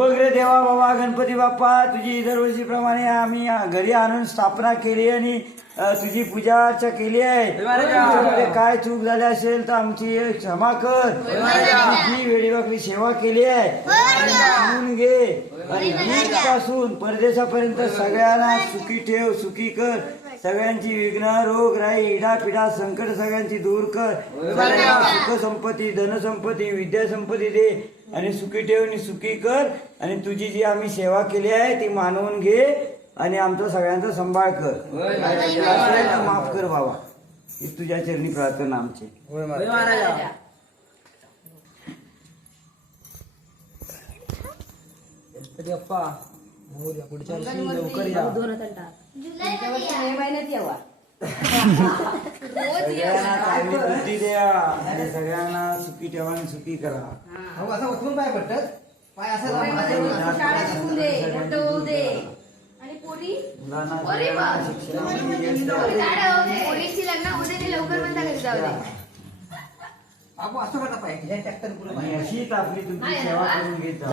वगैरे देवा बाबा गणपती बाप्पा तुझी दरवर्षीप्रमाणे आम्ही घरी आणून स्थापना केली आणि तुझी पूजा अर्चा केली आहे. काय चूक झाली असेल तर आमची क्षमा कर. वेळीवाकडी सेवा केली आहे घे. आणि पासून परदेशापर्यंत सगळ्यांना सुखी ठेव सुखी कर. सगळ्यांची विघ्न रोग राई इडा पिडा संकट सगळ्यांची दूर कर. सुख संपत्ती धनसंपत्ती विद्या संपत्ती दे आणि सुखी ठेव आणि सुखी कर. आणि तुझी जी आम्ही सेवा केली आहे ती मानवून घे आणि आमचा सगळ्यांचा सांभाळ कर. माफ कर बाबा. ही तुझ्या चरणी प्रार्थना आमची. पुढच्या वर्षी लवकर या. सगळ्यांना चांगली बुद्धी द्या. आणि सगळ्यांना सुखी ठेवा आणि सुखी करा. अहो, असं उचलून पाय पडतात पाय असं लांब शाळा शिकून दे मोठं होऊ दे. आणि पोरी? मुलांना अरे लग्न दे ते लवकर बंद करी जाऊ दे. आपण असं पाय. ट्रॅक्टर पुढे आणि अशीच आपली तुमची सेवा करून घेत जा.